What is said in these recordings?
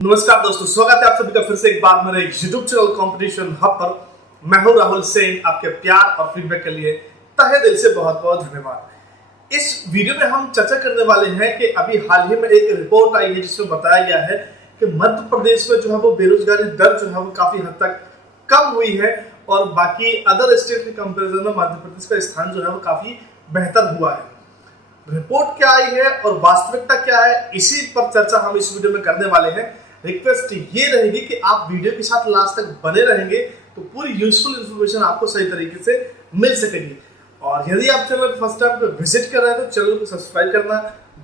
नमस्कार दोस्तों, स्वागत है आप सभी का फिर से एक बार मेरे यूट्यूब चैनल कंपटीशन हब पर। मैं हूं राहुल सिंह। आपके प्यार और फीडबैक के लिए तहे दिल से बहुत बहुत धन्यवाद। इस वीडियो में हम चर्चा करने वाले हैं कि अभी हाल ही में एक रिपोर्ट आई है जिसमें बताया गया है कि मध्य प्रदेश में जो है वो बेरोजगारी दर जो है वो काफी हद तक कम हुई है और बाकी अदर स्टेट के कंपेरिजन में मध्य प्रदेश का स्थान जो है वो काफी बेहतर हुआ है। रिपोर्ट क्या आई है और वास्तविकता क्या है, इसी पर चर्चा हम इस वीडियो में करने वाले हैं। रिक्वेस्ट ये रहेगी कि आप वीडियो के साथ लास्ट तक बने रहेंगे तो पूरी यूजफुल इंफॉर्मेशन आपको सही तरीके से मिल सकेगी। और यदि आप चैनल फर्स्ट टाइम पे विजिट कर रहे हैं तो चैनल को सब्सक्राइब करना,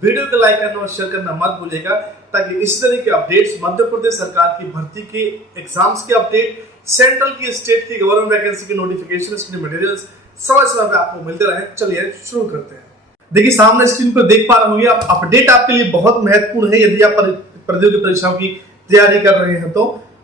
वीडियो को लाइक करना और शेयर करना मत भूलिएगा, ताकि इस तरह के अपडेट्स, मध्य प्रदेश सरकार की भर्ती के एग्जाम्स के अपडेट, सेंट्रल की, स्टेट की गवर्नमेंट वैकेंसी की नोटिफिकेशन, इसके मटेरियल्स समय समय पे आपको मिलते रहे। चलिए शुरू करते हैं। देखिए सामने स्क्रीन पर देख पा रहे होंगे आप, अपडेट आपके लिए बहुत महत्वपूर्ण है यदि आप प्रतियोगी परीक्षाओं की तैयारी कर रहे हैं तो।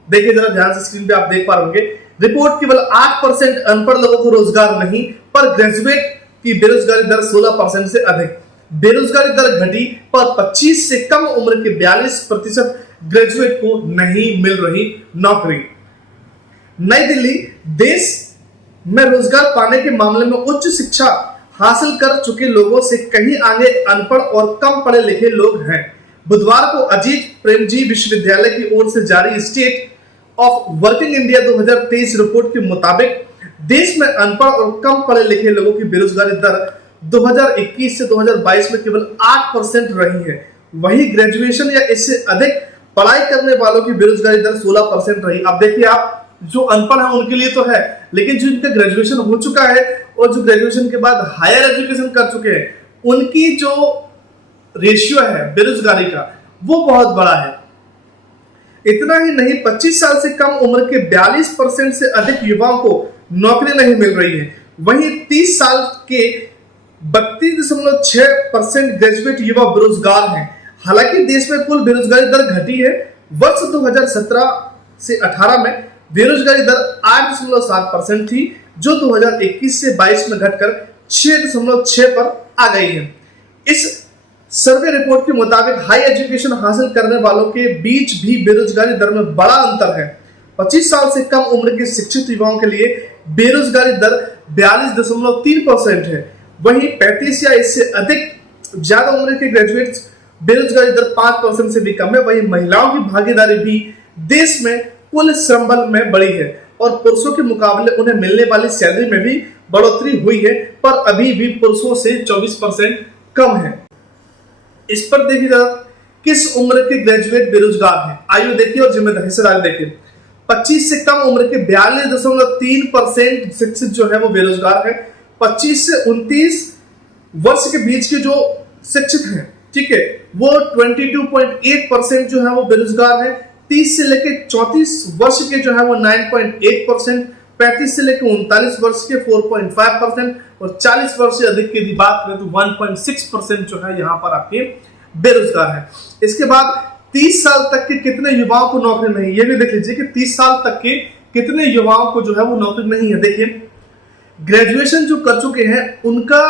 देखिए जरा ध्यान से स्क्रीन पे आप देख पा रहे होंगे, रिपोर्ट केवल 8% अनपढ़ लोगों को रोजगार नहीं, पर ग्रेजुएट की बेरोजगारी दर 16% से अधिक। बेरोजगारी दर घटी, पर 25 से कम उम्र के 42% ग्रेजुएट को नहीं मिल रही नौकरी। नई दिल्ली, देश में रोजगार पाने के मामले में उच्च शिक्षा हासिल कर चुके लोगों से कहीं आगे अनपढ़ और कम पढ़े लिखे लोग हैं। बुधवार को अजीत प्रेमजी विश्वविद्यालय की ओर से जारी state of working India 2023 report के मुताबिक देश में अनपढ़ और कम पढ़े लिखे लोगों की बेरोजगारी दर 2021 से 2022 में केवल 8% रही है। वहीं ग्रेजुएशन या इससे अधिक पढ़ाई करने वालों की बेरोजगारी दर 16% रही। अब देखिए आप, जो अनपढ़ है उनके लिए तो है, लेकिन जो इनका ग्रेजुएशन हो चुका है और जो ग्रेजुएशन के बाद हायर एजुकेशन कर चुके हैं, उनकी जो रेशियो है बेरोजगारी का वो बहुत बड़ा है। इतना ही नहीं, 25 साल से कम उम्र के 42% से अधिक युवाओं को नौकरी नहीं मिल रही है। वहीं 30 साल के 32.6% ग्रेजुएट युवा बेरोजगार हैं। हालांकि देश में कुल बेरोजगारी दर घटी है। वर्ष 2017 से 18 में बेरोजगारी दर 8.7% थी, जो 2021 से 22 में घटकर 6.6 पर आ गई है। इस सर्वे रिपोर्ट के मुताबिक हाई एजुकेशन हासिल करने वालों के बीच भी बेरोजगारी दर में बड़ा अंतर है। 25 साल से कम उम्र के शिक्षित युवाओं के लिए बेरोजगारी दर 42.3% है। वहीं 35 या इससे अधिक ज्यादा उम्र के ग्रेजुएट्स बेरोजगारी दर 5% से भी कम है। वहीं महिलाओं की भागीदारी भी देश में कुल श्रम बल में बढ़ी है और पुरुषों के मुकाबले उन्हें मिलने वाली सैलरी में भी बढ़ोतरी हुई है, पर अभी भी पुरुषों से 24% कम है। इस पर देखिए जरा, किस उम्र के ग्रेजुएट बेरोजगार हैं, आयु देखिए और जिम्मेदारी से आगे देखिए। 25 से कम उम्र के 42.3% शिक्षित जो है वो बेरोजगार है। 25 से 29 वर्ष के बीच के जो शिक्षित हैं, ठीक है, वो 22.8% जो है वो बेरोजगार है। 30 से लेकर 34 वर्ष के जो है वो 9.8%, 35 से लेकर 39 वर्ष के 4.5% और 40 वर्ष से अधिक की बात करें तो 1.6% जो है यहाँ पर आपके बेरोजगार है। इसके बाद 30 साल तक के कितने युवाओं को नौकरी नहीं, ये भी देख लीजिए कि 30 साल तक के कितने युवाओं को जो है वो नौकरी नहीं है। देखिए ग्रेजुएशन जो कर चुके हैं उनका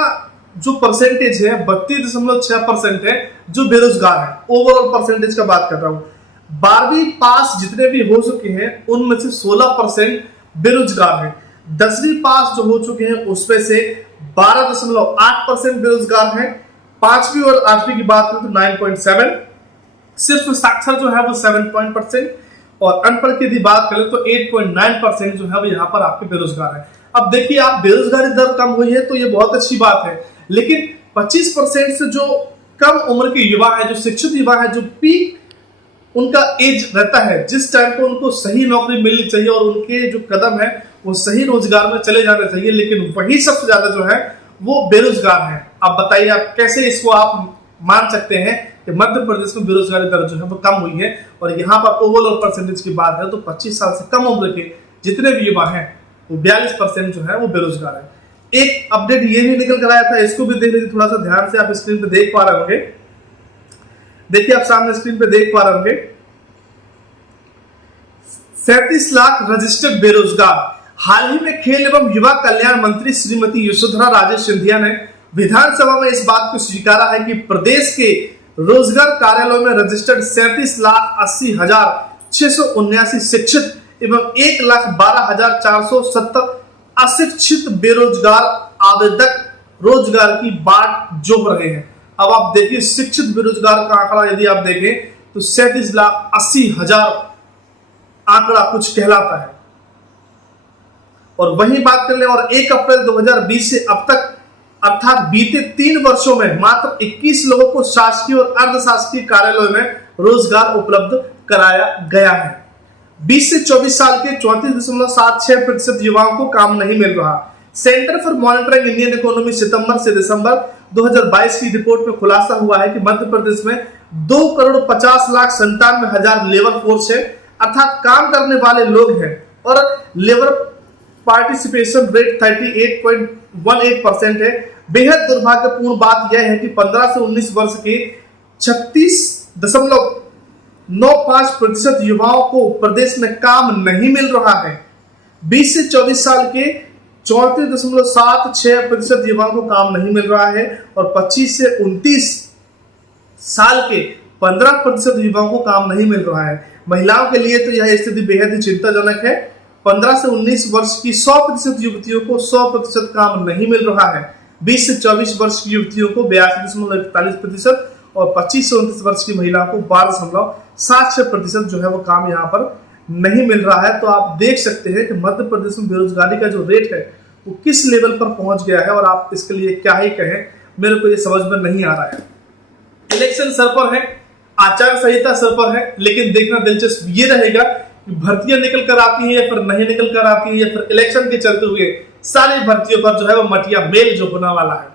जो परसेंटेज है 32.6% है जो बेरोजगार है। ओवरऑल परसेंटेज का बात कर रहा हूँ। 12वीं पास जितने भी हो चुके हैं उनमें से 16% बेरोजगार है। 10वीं पास जो हो चुके हैं उसमें से 12.8% बेरोजगार है। 5वीं और 8वीं की बात करें तो 9.7, सिर्फ साक्षर जो है वो 7% और अनपढ़ की यदि बात करें तो 8.9% जो है वो यहाँ पर आपके बेरोजगार है। अब देखिए आप, बेरोजगारी दर कम हुई है तो ये बहुत अच्छी बात है, लेकिन 25% से जो कम उम्र के युवा है, जो शिक्षित युवा है, जो पीक उनका एज रहता है, जिस टाइम पे उनको सही नौकरी मिलनी चाहिए और उनके जो कदम है वो सही रोजगार में चले जाने चाहिए, लेकिन वही सबसे ज्यादा जो है वो बेरोजगार है। अब बताइए आप कैसे इसको आप मान सकते हैं कि मध्य प्रदेश में बेरोजगारी दर जो है वो कम हुई है। और यहाँ पर ओवरऑल परसेंटेज की बात है तो 25 साल से कम उम्र के जितने भी युवा हैं वो 42% जो है वो बेरोजगार है। एक अपडेट ये भी निकल कर आया था, इसको भी देख लीजिए थोड़ा सा ध्यान से। आप स्क्रीन पे देख पा रहे होंगे, देखिए आप सामने स्क्रीन पे देख पा रहे होंगे, 37 लाख रजिस्टर्ड बेरोजगार। हाल ही में खेल एवं युवा कल्याण मंत्री श्रीमती यशोधरा राजे सिंधिया ने विधानसभा में इस बात को स्वीकारा है कि प्रदेश के रोजगार कार्यालयों में रजिस्टर्ड 37,80,679 शिक्षित एवं 1,12,470 अशिक्षित बेरोजगार आवेदक रोजगार की बाट जोह रहे हैं। अब आप देखिए शिक्षित बेरोजगार का आंकड़ा यदि आप देखें तो 37,80,000 आंकड़ा कुछ कहलाता है। और वही बात कर ले और 1 अप्रैल 2020 से अब तक अर्थात बीते 3 वर्षों में मात्र 21 लोगों को शासकीय और अर्धशासकीय कार्यालयों में रोजगार उपलब्ध कराया गया है। 20 से 24 साल के 34.76% युवाओं को काम नहीं मिल रहा। Centre for monitoring Indian economy सितंबर से दिसंबर 2022 की रिपोर्ट में खुलासा हुआ है कि मध्य प्रदेश में 2,50,97,000 लेबर फोर्स है, अर्थात काम करने वाले लोग हैं और लेबर पार्टिसिपेशन रेट 38.18% है। बेहद दुर्भाग्यपूर्ण बात यह है कि 15 से 19 वर्ष के 36.95% युवाओं को प्रदेश में काम नहीं मिल रहा है। 20 से 24 साल के 34.76% युवाओं को काम नहीं मिल रहा है और 25 से 29 साल के 15% युवाओं को काम नहीं मिल रहा है। महिलाओं के लिए तो यह स्थिति बेहद ही चिंताजनक है। 15 से 19 वर्ष की 100% युवतियों को 100% काम नहीं मिल रहा है। 20 से 24 वर्ष की युवतियों को 82.41% और 25 से 29 वर्ष की महिलाओं को 12.76% जो है वो काम यहाँ पर नहीं मिल रहा है। तो आप देख सकते हैं कि मध्य प्रदेश में बेरोजगारी का जो रेट है वो किस लेवल पर पहुंच गया है और आप इसके लिए क्या ही कहें, मेरे को ये समझ में नहीं आ रहा है। इलेक्शन सर पर है, आचार संहिता सर पर है, लेकिन देखना दिलचस्प ये रहेगा कि भर्तियां निकल कर आती हैं या फिर नहीं निकल कर आती हैं या फिर इलेक्शन के चलते हुए सारी भर्तियों पर जो है वो मटिया मेल जो होने वाला है।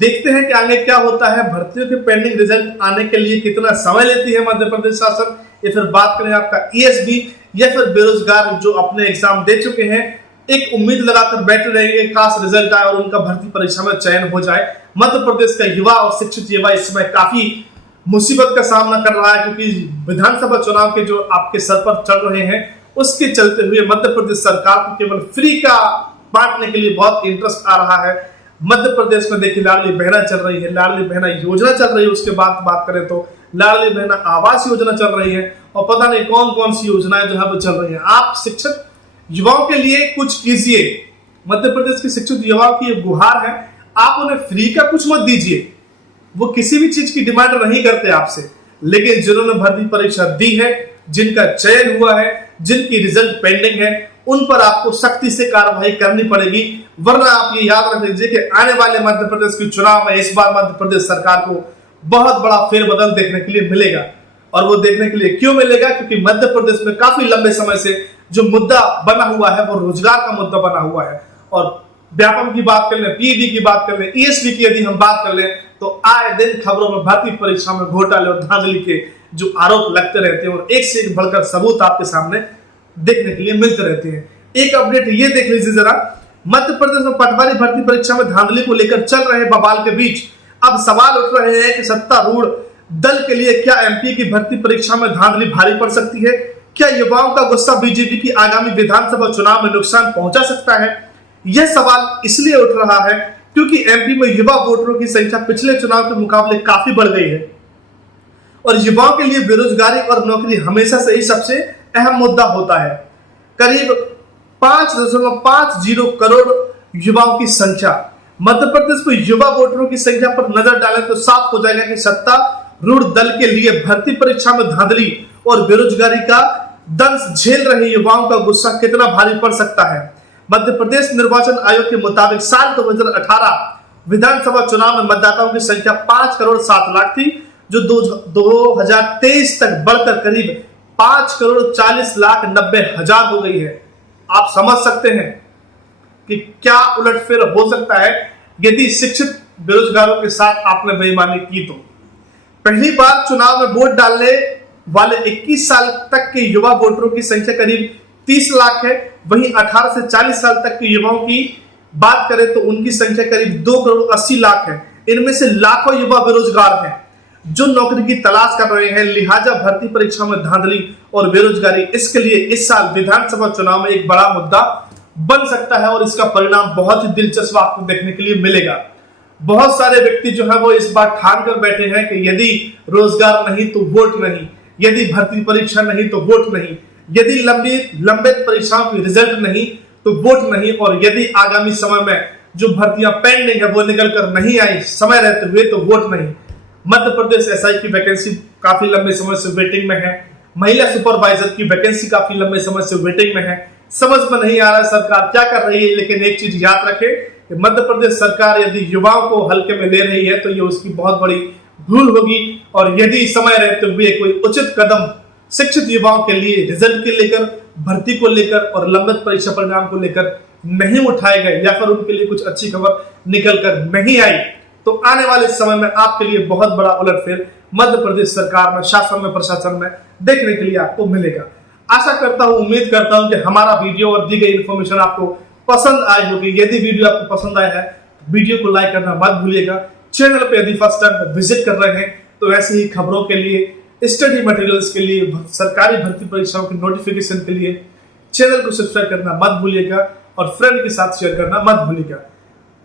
देखते हैं कि आगे क्या होता है। भर्तियों के पेंडिंग रिजल्ट आने के लिए कितना समय लेती है मध्य प्रदेश शासन, या फिर बात करें आपका ईएसबी या फिर बेरोजगार जो अपने एग्जाम दे चुके हैं एक उम्मीद लगाकर बैठे रहेंगे खास रिजल्ट आए और उनका भर्ती परीक्षा में चयन हो जाए। मध्य प्रदेश का युवा और शिक्षित युवा इस समय काफी मुसीबत का सामना कर रहा है, क्योंकि विधानसभा चुनाव के जो आपके सर पर चल रहे हैं उसके चलते हुए मध्य प्रदेश सरकार को केवल फ्री का बांटने के लिए बहुत इंटरेस्ट आ रहा है। मध्य प्रदेश में देखिए लाडली बहना चल रही है, लाडली बहना योजना चल रही है, उसके बाद बात करें तो लाडली बहना आवास योजना चल रही है और पता नहीं कौन कौन सी योजनाएं जो है वो चल रही है। आप शिक्षित युवाओं के लिए कुछ कीजिए। मध्य प्रदेश के शिक्षित युवाओं की ये गुहार है, आप उन्हें फ्री का कुछ मत दीजिए। वो किसी भी चीज की डिमांड नहीं करते आपसे, लेकिन जिन्होंने भर्ती परीक्षा दी है, जिनका चयन हुआ है, जिनकी रिजल्ट पेंडिंग है, उन पर आपको सख्ती से कार्रवाई करनी पड़ेगी। वरना आप ये याद रख लीजिए कि आने वाले मध्य प्रदेश के चुनाव में इस बार मध्य प्रदेश सरकार को बहुत बड़ा फेरबदल देखने के लिए मिलेगा। और वो देखने के लिए क्यों मिलेगा? क्योंकि मध्य प्रदेश में काफी लंबे समय से जो मुद्दा बना हुआ है वो रोजगार का मुद्दा बना हुआ है। और व्यापम की बात कर लें, पीईबी की बात कर लें, ईएसबी की यदि हम बात कर लें तो आए दिन खबरों में भर्ती परीक्षा में घोटाले और धांधली के जो आरोप लगते रहते हैं और एक से एक बढ़कर सबूत आपके सामने देखने के लिए मिलते रहते हैं। एक अपडेट ये देख लीजिए जरा, मध्य प्रदेश में पटवारी भर्ती परीक्षा में धांधली को लेकर चल रहे बवाल के बीच अब सवाल उठ रहे हैं कि सत्तारूढ़ दल के लिए क्या एमपी की भर्ती परीक्षा में धांधली भारी पड़ सकती है? क्या युवाओं का गुस्सा बीजेपी की आगामी विधानसभा चुनाव में नुकसान पहुंचा सकता है? यह सवाल इसलिए उठ रहा है क्योंकि एमपी में युवा वोटरों की संख्या पिछले चुनाव के मुकाबले काफी बढ़ गई है और युवाओं के लिए बेरोजगारी और नौकरी हमेशा से ही सबसे अहम मुद्दा होता है। करीब 5.50 करोड़ युवाओं की संख्या। मध्य प्रदेश में युवा वोटरों की संख्या पर नजर डालें तो साफ हो जाएगा कि सत्तारूढ़ दल के लिए भर्ती परीक्षा में धांधली और बेरोजगारी का दंश झेल रहे युवाओं का गुस्सा कितना भारी पड़ सकता है। मध्य प्रदेश निर्वाचन आयोग के मुताबिक साल 2018 विधानसभा चुनाव में मतदाताओं की संख्या 5 करोड़ 7 लाख थी, जो 2023 तक बढ़कर करीब 5 करोड़ 40 लाख 90 हजार हो गई है। आप समझ सकते हैं कि क्या उलटफेर हो सकता है यदि शिक्षित बेरोजगारों के साथ आपने बेईमानी की। तो पहली बार चुनाव में वोट डालने वाले 21 साल तक के युवा वोटरों की संख्या करीब 30 लाख है। वहीं 18 से 40 साल तक के युवाओं की बात करें तो उनकी संख्या करीब 2 करोड़ 80 लाख है। इनमें से लाखों युवा बेरोजगार हैं जो नौकरी की तलाश कर रहे हैं। लिहाजा भर्ती परीक्षा में धांधली और बेरोजगारी इसके लिए इस साल विधानसभा चुनाव में एक बड़ा मुद्दा बन सकता है और इसका परिणाम बहुत ही दिलचस्प आपको देखने के लिए मिलेगा। बहुत सारे व्यक्ति जो है वो इस बात ठान कर बैठे हैं कि यदि रोजगार नहीं तो वोट नहीं, यदि भर्ती परीक्षा नहीं तो वोट नहीं, यदि लंबित परीक्षाओं की रिजल्ट नहीं तो वोट नहीं, और यदि आगामी समय में जो भर्तियां पेंडिंग है वो निकल कर नहीं आई समय रहते हुए तो वोट नहीं। मध्य प्रदेश एसआई की वैकेंसी काफी लंबे समय से वेटिंग में है, महिला सुपरवाइजर की वैकेंसी काफी लंबे समय से वेटिंग में है। समझ में नहीं आ रहा है सरकार क्या कर रही है, लेकिन एक चीज याद रखे कि मध्य प्रदेश सरकार यदि युवाओं को हल्के में ले रही है तो ये उसकी बहुत बड़ी भूल होगी, और यदि समय रहते हुए कोई उचित कदम शिक्षित युवाओं के लिए रिजल्ट के लेकर, भर्ती को लेकर और लंबित परीक्षा परिणाम को लेकर नहीं उठाए गए, या फिर उनके लिए कुछ अच्छी खबर निकल कर नहीं आई, तो आने वाले समय में आपके लिए बहुत बड़ा उलटफेर मध्य प्रदेश सरकार में, शासन में, प्रशासन में देखने के लिए आपको मिलेगा। आशा करता हूं, उम्मीद करता हूं कि हमारा वीडियो और दी गई इंफॉर्मेशन आपको पसंद आई होगी। यदि वीडियो आपको पसंद आया है तो वीडियो को लाइक करना मत भूलिएगा। चैनल पे यदि फर्स्ट टाइम विजिट कर रहे हैं तो ऐसे ही खबरों के लिए, स्टडी मटेरियल्स के लिए, सरकारी भर्ती परीक्षाओं की नोटिफिकेशन के लिए चैनल को सब्सक्राइब करना मत भूलिएगा और फ्रेंड के साथ शेयर करना मत भूलिएगा।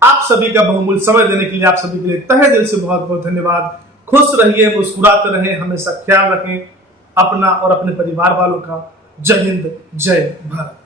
आप सभी का बहुमूल्य समय देने के लिए आप सभी के लिए तहे दिल से बहुत बहुत धन्यवाद। खुश रहिए, मुस्कुराते रहें, हमेशा ख्याल रखें अपना और अपने परिवार वालों का। जय हिंद, जय भारत।